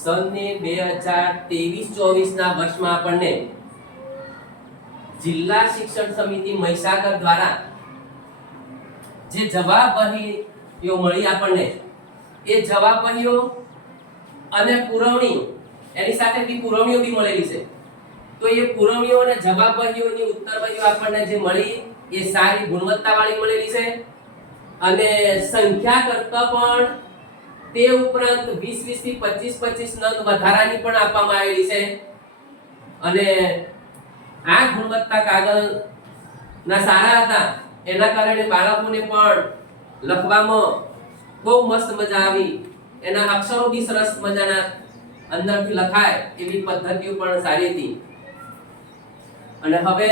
સનની 2023-24 ના વર્ષમાં આપણને જિલ્લા શિક્ષણ સમિતિ મહીસાગર દ્વારા જે જવાબવહીઓ મળી આપણને એ જવાબવહીઓ અને પુરવણીઓ એની સાથે બી પુરવણીઓ બી મળેલી છે. તો એ પુરવણીઓ અને જવાબવહીઓની ઉત્તરવહીઓ આપણને જે મળી એ સારી ગુણવત્તાવાળી મળેલી છે અને સંખ્યા કરતા પણ તે ઉપરાંત 20 થી 25 નંગ વધારાની પણ આપવામાં આવેલી છે. અને આ ગુણવત્તા કાગળના સારા હતા એના કારણે બાળકોને પણ લખવામાં બહુ મસ્ત મજા આવી. એના અક્ષરો બી સરસ મજાના અંદરથી લખાય એવી પદ્ધતિઓ પણ સારી હતી. અને હવે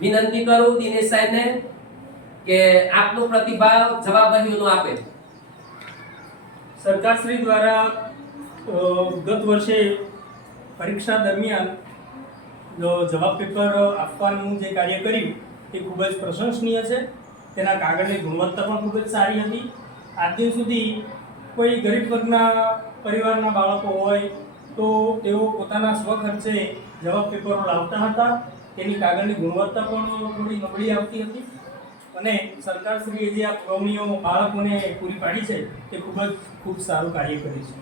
વિનંતી કરું દિનેશ સાહેબને કે આપનો પ્રતિભાવ જવાબવહીઓનો આપે. સરકારશ્રી દ્વારા ગત વર્ષે પરીક્ષા દરમિયાન જવાબ પેપર આપવાનું જે કાર્ય કર્યું તે ખૂબ જ પ્રશંસનીય છે. તેના કાગળની ગુણવત્તા પણ ખૂબ જ સારી હતી. આજ દિન સુધી કોઈ ગરીબ વર્ગના પરિવારના બાળકો હોય તો તેઓ પોતાના સ્વખર્ચે જવાબ પેપરો લાવતા હતા. તેની કાગળની ગુણવત્તા પણ થોડી નબળી આવતી હતી અને સરકારશ્રીએ જે આ પુરવણીઓ બાળકોને પૂરી પાડી છે તે ખૂબ સારું કાર્ય કર્યું છે.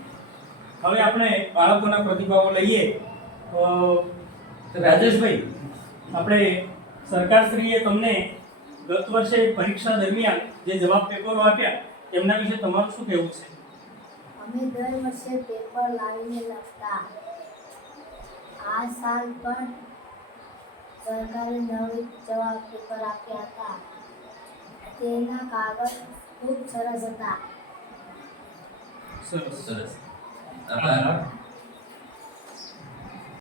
હવે આપણે બાળકોના પ્રતિભાવો લઈએ. રાજેશભાઈ, આપણે સરકારશ્રીએ તમને ગત વર્ષે પરીક્ષા દરમિયાન જે જવાબ પેપરો આપ્યા એમના વિશે તમારું શું કહેવું છે? અમે દર વર્ષે પેપર લાવીને લખતા. આ સાલ પણ સરકારે નવી જવાબ પેપર આપ્યા હતા. તેના કાગળ ખૂબ સરસ હતા. સરસ. આભાર.